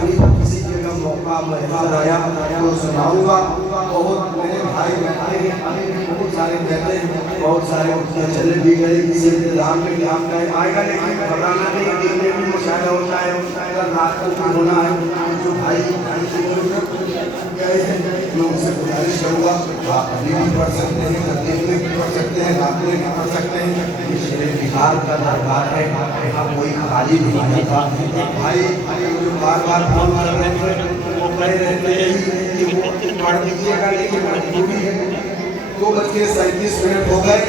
कभी किसी जगह मौका मेहमान आया तो सुनाऊंगा। बहुत मेरे भाई बहने हैं, बहुत सारे कहते हैं, बहुत सारे चले भी गए, किसी इंतजाम में काम गए आएगा, लेकिन घबराना नहीं, दिन में भी मुशायरा होता है, कल रात को होना है। जो भाई गए हैं मैं उनसे गुजारिश करूँगा, आप अभी भी पढ़ सकते हैं, दिन में भी पढ़ सकते हैं, रात में भी पढ़ सकते हैं। ये बिहार का दरबार है, यहाँ कोई खाली नहीं था। भाई जो बार बार फोन कर रहे थे वो कह रहे थे कि वो पढ़ दीजिएगा, लेकिन मजबूरी है। 2:37 हो गए।